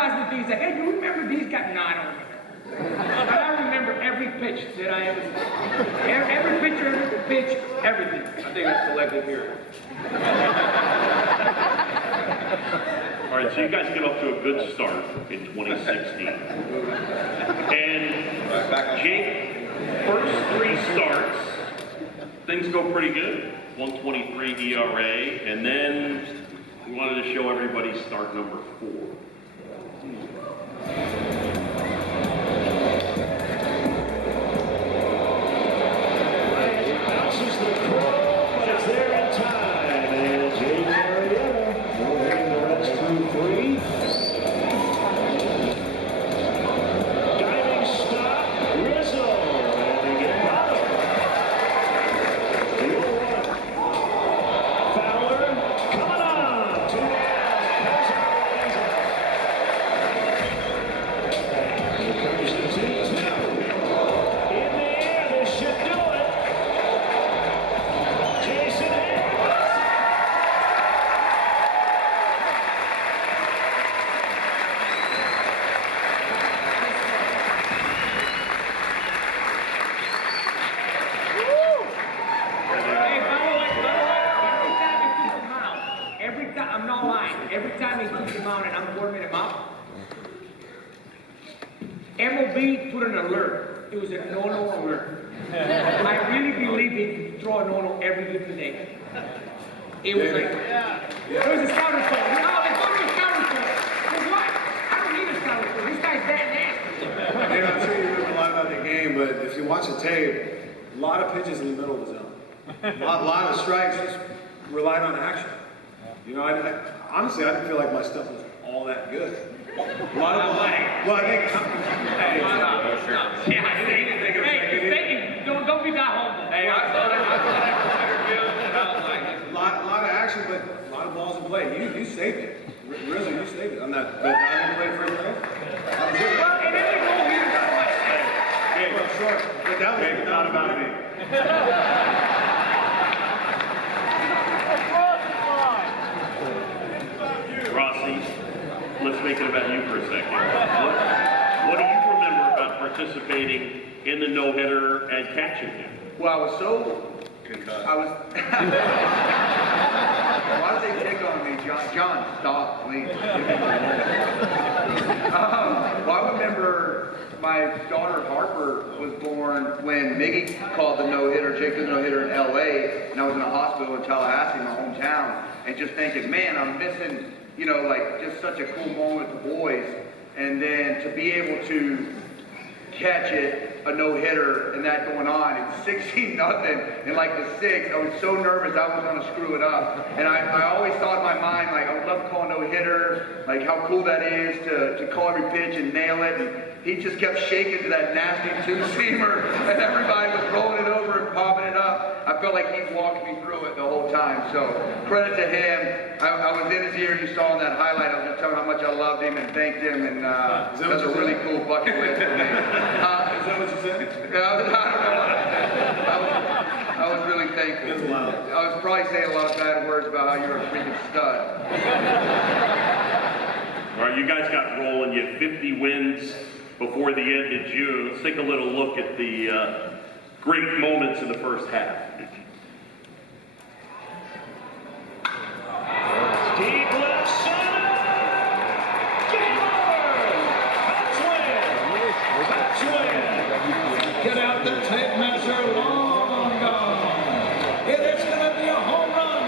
crossing the thing, he's like, hey, you remember these guys? No, I don't remember. But I remember every pitch that I ever did. Every pitcher, every pitch, everything. I think that's selective here. All right, so you guys get off to a good start in 2016. And Jake, first 3 starts, things go pretty good. 123 ERA, and then we wanted to show everybody start number 4. Bounces the throw, but it's there in time. And Jake Arrieta will bring the rest through 3. Diving stop, Rizzo, and they get Bauer. The 0-1. Fowler coming on. 2 down. Here comes the 2-2. In the air, this should do it. Jason Harris. Hey, by the way, every time he puts him out, every time, I'm not lying, every time he puts him out and I'm warming him up, MLB put an alert. It was a no-no alert. I really believe he can throw a no-no every given day. It was like, it was a scout report. No, they put me a scout report. Guess what? I don't need a scout report. This guy's that nasty. David, I'm sure you remember a lot about the game, but if you watch the tape, a lot of pitches in the middle of the zone. A lot of strikes just relied on action. You know, honestly, I didn't feel like my stuff was all that good. A lot of well, I think. Hey, don't be that humble. Hey, I thought a lot of action, but a lot of balls in play. You saved it. Rizzo, you saved it on that. But I didn't play first base. That was it. Well, and then they go here so much. Hey, well, sure. But that was not about me. Rossi, let's make it about you for a second. What do you remember about participating in the no-hitter and catching him? Well, I was so. I was. Why did they pick on me, John? John, stop, please. Well, I remember my daughter Harper was born when Miggy called the no-hitter, Jake did the no-hitter in LA, and I was in a hospital in Tallahassee, my hometown, and just thinking, man, I'm missing, you know, like just such a cool moment with the boys, and then to be able to catch it, a no-hitter, and that going on, it's 16-0 in like the 6th. I was so nervous I was going to screw it up, and I always thought in my mind, like, I would love to call a no-hitter, like how cool that is to call every pitch and nail it, and he just kept shaking to that nasty 2-seamer, and everybody was rolling it over and popping it up. I felt like he walked me through it the whole time, so credit to him. I was in his ear, you saw in that highlight, I was just telling him how much I loved him and thanked him, and that's a really cool bucket list for me. Is that what you said? I don't know. I was really thankful. I was probably saying a lot of bad words about how you're a freaking stud. All right, you guys got rolling. You had 50 wins before the end of June. Let's take a little look at the great moments in the first half. Deep left center. Game over. That's win. Get out the tape measure, long gone. It is going to be a home run.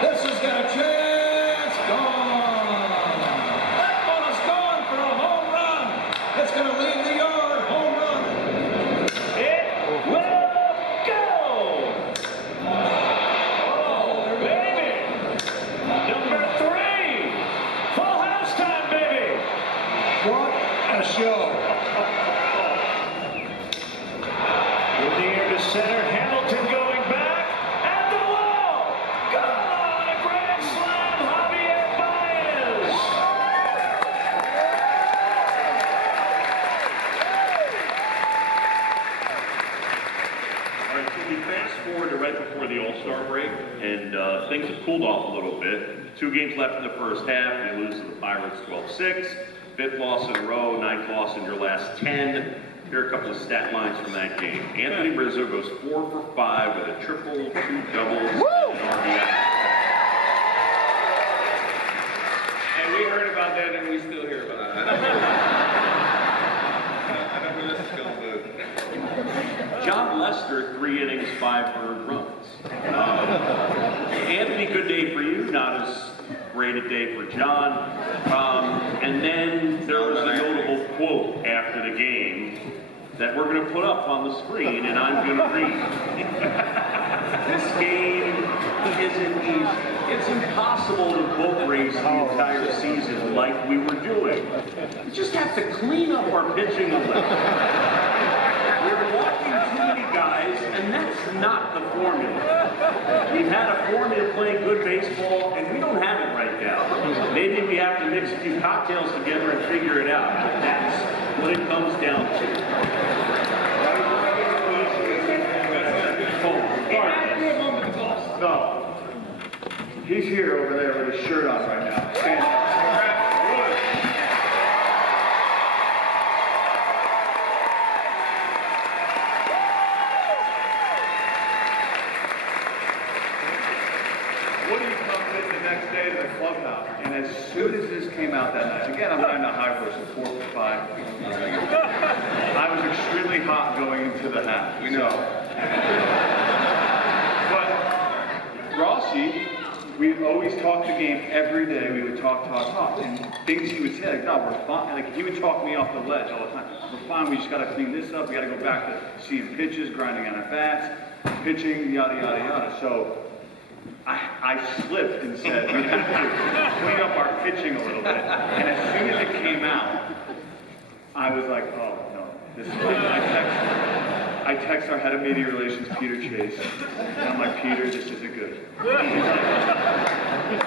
This has got a chance, gone. That ball is gone for a home run. It's going to leave the yard, home run. It will go. Oh, baby. Number 3. Full house time, baby. What a show. In the air to center, Hamilton going back, at the wall, gone, a grand slam, Javier Baez. All right, so we fast forward to right before the All-Star break, and things have cooled off a little bit. 2 games left in the first half. They lose to the Pirates 12-6. 5th loss in a row, 9th loss in your last 10. Here are a couple of stat lines from that game. Anthony Rizzo goes 4 for 5 with a triple, 2 doubles, and an RBI. And we heard about that and we still hear about it. I know where this is going, dude. John Lester, 3 innings, 5 earned runs. Anthony, good day for you. Not as great a day for John. And then there was a notable quote after the game that we're going to put up on the screen, and I'm going to read. This game isn't easy. It's impossible to boat race the entire season like we were doing. We just have to clean up our pitching a little. We're walking too many guys, and that's not the formula. We've had a formula playing good baseball, and we don't have it right now. Maybe we have to mix a few cocktails together and figure it out. But that's what it comes down to. No. He's here over there with his shirt on right now. Stand up. Woody comes in the next day to the clubhouse, and as soon as this came out that night, again, I'm riding a high horse at 4 for 5. I was extremely hot going into the half. We know. But Rossi, we always talked the game every day. We would talk. And things he would say, like, no, we're fine. Like, he would talk me off the ledge all the time. We're fine. We just got to clean this up. We got to go back to seeing pitches, grinding on at bats, pitching, yada, yada, yada. So I slipped and said, we have to clean up our pitching a little bit. And as soon as it came out, I was like, oh, no. This is like, I text our head of media relations, Peter Chase, and I'm like, Peter, this isn't good. He's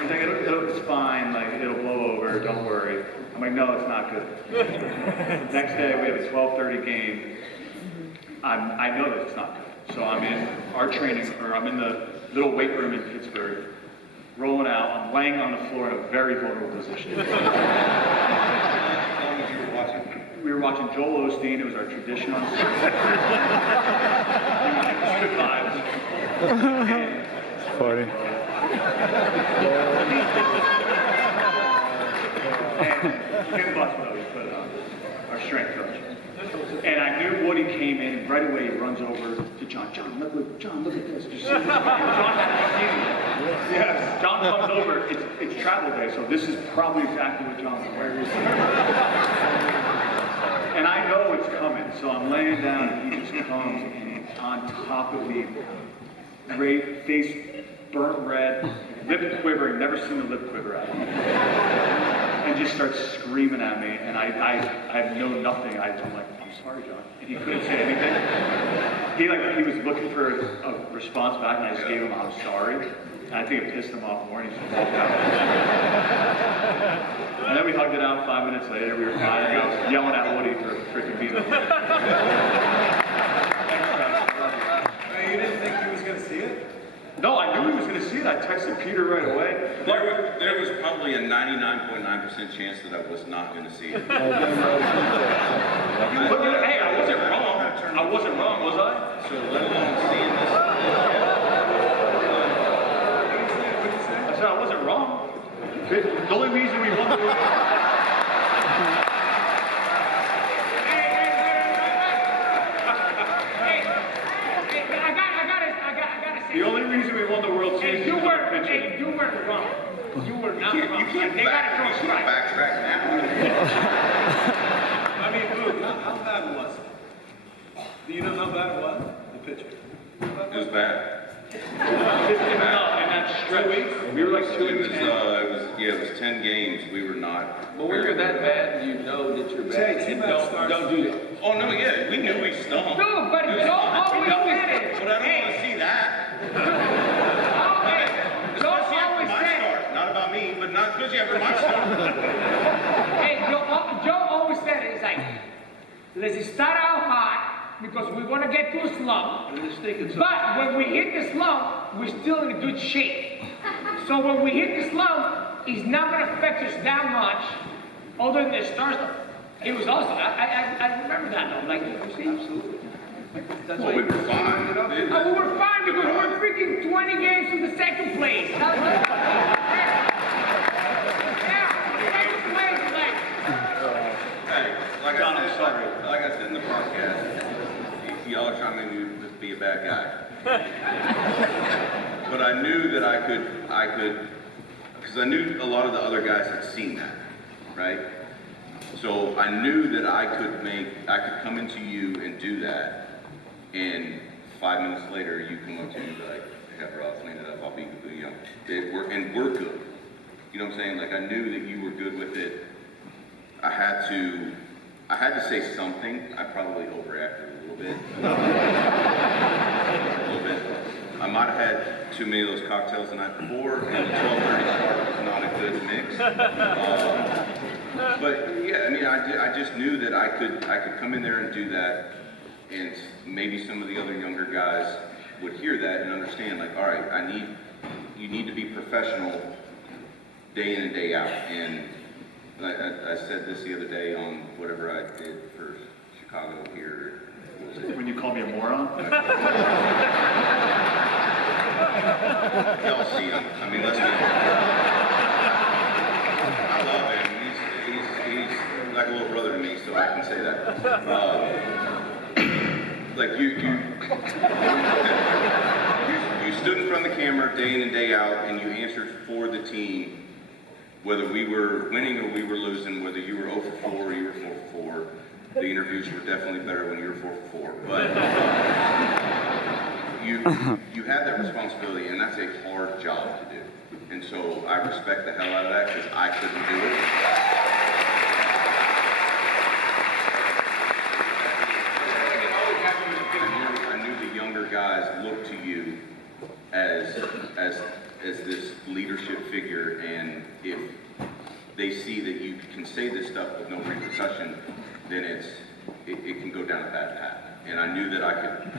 like it's fine, like, it'll blow over, don't worry. I'm like, no, it's not good. Next day, we have a 12:30 game. I know that it's not good. So I'm in our training, or I'm in the little weight room in Pittsburgh, rolling out. I'm laying on the floor in a very vulnerable position. We were watching Joel Osteen. It was our tradition on Sunday. Good vibes. Funny. And Jim Bus would always put it on, our strength coach. And I knew Woody came in, and right away he runs over to John. John, look at this. Just see this. John hadn't seen it. Yes. John comes over. It's travel day, so this is probably exactly what John's wearing. And I know it's coming, so I'm laying down, and he just comes and on top of me, great face burnt red, lip quivering, never seen a lip quiver out of him. And just starts screaming at me, and I know nothing. I'm like, I'm sorry, John. And he couldn't say anything. He was looking for a response back, and I just gave him, I'm sorry. And I think it pissed him off more, and he just walked out. And then we hugged it out 5 minutes later. We were fine, and I was yelling at Woody for freaking being there. You didn't think he was going to see it? No, I knew he was going to see it. I texted Peter right away. There was probably a 99.9% chance that I was not going to see it. Hey, I wasn't wrong. I wasn't wrong, was I? So let alone seeing this. I said I wasn't wrong. The only reason we won the World The only reason we won the World Series is You weren't wrong. You were not wrong. You can't backtrack now. I mean, Luke, how bad was it? Do you know how bad it was? The pitcher. It was bad. And that stretch. We were like 2-10. It was 10 games. We were not. But when you're that bad, you know that you're bad. Jay, And two-man don't do that. Oh, no, yeah. We knew we stunk. No, but Joe always said it. But I don't want to see that. Joe Especially after always my said it. start. Not about me, but not especially after my start. Hey, Joe always said it. It's like, let's start out hot because we're going to get to a slump. But when we hit the slump, we're still in good shape. So when we hit the slump, it's not going to affect us that much Other than the star stuff, it was awesome. I remember that though. Like, you see? Absolutely. Well, we were fine. Oh, we were fine because we're freaking 20 games to the second place. Yeah, second place, like. Hey, like I said in the podcast, y'all are trying to make me just be a bad guy. But I knew that I could, because I knew a lot of the other guys had seen that, right? So I knew that I could come into you and do that, and 5 minutes later you come up to me and be like, yeah, bro, I'll clean it up, I'll be, you know, we're good. You know what I'm saying? Like, I knew that you were good with it. I had to say something. I probably overacted a little bit. I might have had too many of those cocktails the night before, and the 12:30 start was not a good mix. But yeah, I mean, I just knew that I could come in there and do that, and maybe some of the other younger guys would hear that and understand, like, all right, you need to be professional day in and day out. And I said this the other day on whatever I did for Chicago here. What was it? When you call me a moron? Y'all see him. I mean, let's be I love him. He's like a little brother to me, so I can say that. Like you stood in front of the camera day in and day out, and you answered for the team. Whether we were winning or we were losing, whether you were 0 for 4 or you were 4 for 4, the interviews were definitely better when you were 4 for 4. But you had that responsibility, and that's a hard job to do. And so I respect the hell out of that because I couldn't do it. I knew the younger guys looked to you as this leadership figure, and if they see that you can say this stuff with no repercussion, then it can go down a bad path. And I knew that I could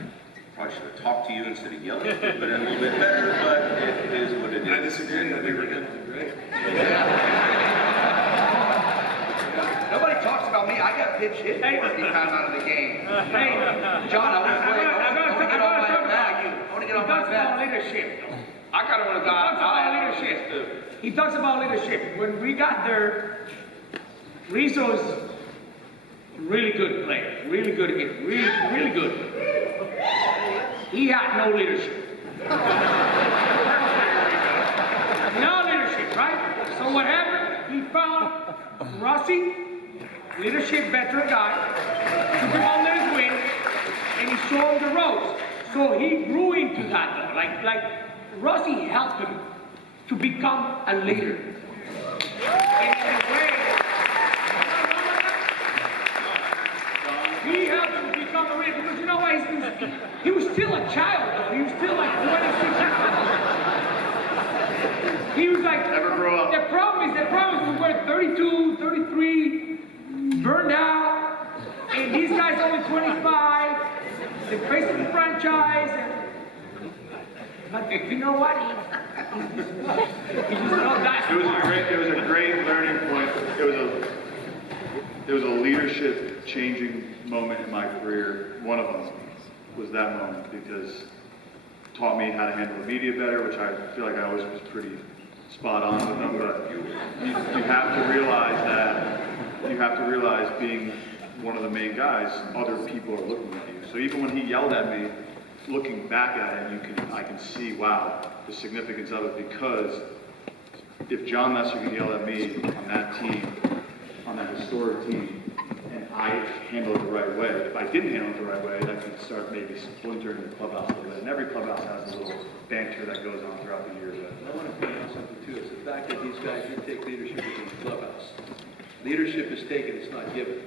probably should have talked to you instead of yelling, but a little bit better, but it is what it is. I disagree. And we were good. Great. Nobody talks about me. I got pitch hit for a few times out of the game. Hey, John, I want to get off my back. I want to get off my He talks about back. leadership. I kind of want to He talks about die. leadership. He talks about leadership. When we got there, Rizzo's really good player, really good hit, really good. He had no leadership. No leadership, right? So what happened? He found Rossi, leadership veteran guy, took him under his wing, and he showed him the ropes. So he grew into that though. Like Rossi helped him to become a leader. And in a way, he helped him to become a leader because you know why? He was still a child though. He was still like 26 years old. He was like, Never grew up. The problem is we're 32, 33, burned out, and these guys only 25. They're facing the franchise, and but you know what? He just not that smart. It was a great learning point. It was a leadership changing moment in my career. One of them was that moment because it taught me how to handle the media better, which I feel like I always was pretty spot on with them. But you have to realize being one of the main guys, other people are looking at you. So even when he yelled at me, looking back at it, I can see, wow, the significance of it, because if John Messer can yell at me on that team, on that historic team, and I handle it the right way, if I didn't handle it the right way, that could start maybe splintering the clubhouse a little bit. And every clubhouse has a little banter that goes on throughout the year. I want to point out something too. It's the fact that these guys did take leadership within the clubhouse. Leadership is taken, it's not given.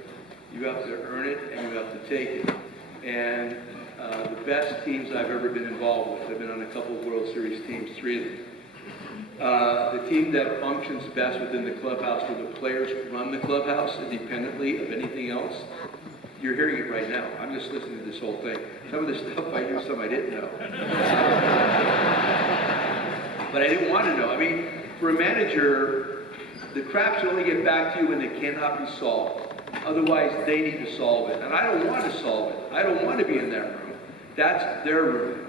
You have to earn it and you have to take it. And the best teams I've ever been involved with, I've been on a couple of World Series teams, 3 of them. The team that functions best within the clubhouse, where the players run the clubhouse independently of anything else, you're hearing it right now. I'm just listening to this whole thing. Some of the stuff I knew, some I didn't know. But I didn't want to know. I mean, for a manager, the crap should only get back to you when it cannot be solved. Otherwise, they need to solve it. And I don't want to solve it. I don't want to be in that room. That's their room.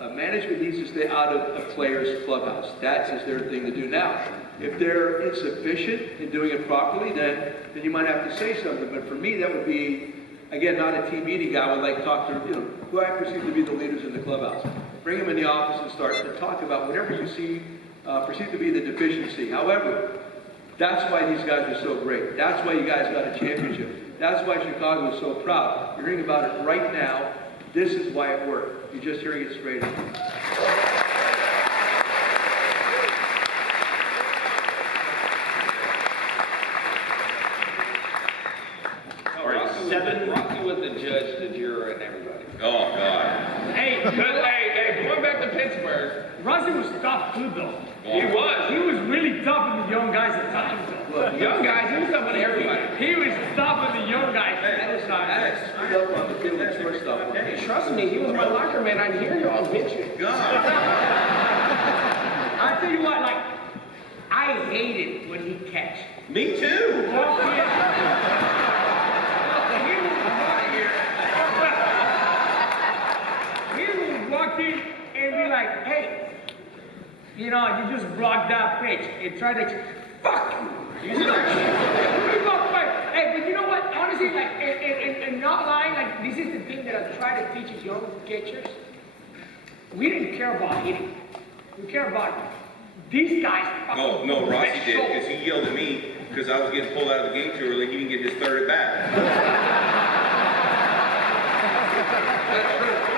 Management needs to stay out of a player's clubhouse. That is their thing to do. Now, if they're insufficient in doing it properly, then you might have to say something. But for me, that would be, again, not a team meeting guy. I would like to talk to, who I perceive to be the leaders in the clubhouse. Bring them in the office and start to talk about whatever you see, perceive to be the deficiency. However, that's why these guys are so great. That's why you guys got a championship. That's why Chicago is so proud. You're hearing about it right now. This is why it worked. You're just hearing it straight up. Rocky was the judge, the juror, and everybody. Oh, God. Hey, Going back to Pittsburgh. Rusty was tough too, though. He was. He was really tough with the young guys at times, though. Look, young guys, he was tough with everybody. He was tough with the young guys. Alex stood up on the field and shortstop. Trust me, he was my locker man. I hear y'all bitching. I tell you what, like, I hated when he catch. Me too. Walk in. He would walk in and be like, hey, you just blocked that pitch and try to, fuck you. You walk by. Hey, but you know what? Honestly, like, and not lying, like, this is the thing that I try to teach young catchers. We didn't care about hitting. We care about these guys. No, Rossi did, because he yelled at me because I was getting pulled out of the game too early. He didn't get his third at bat. That's true.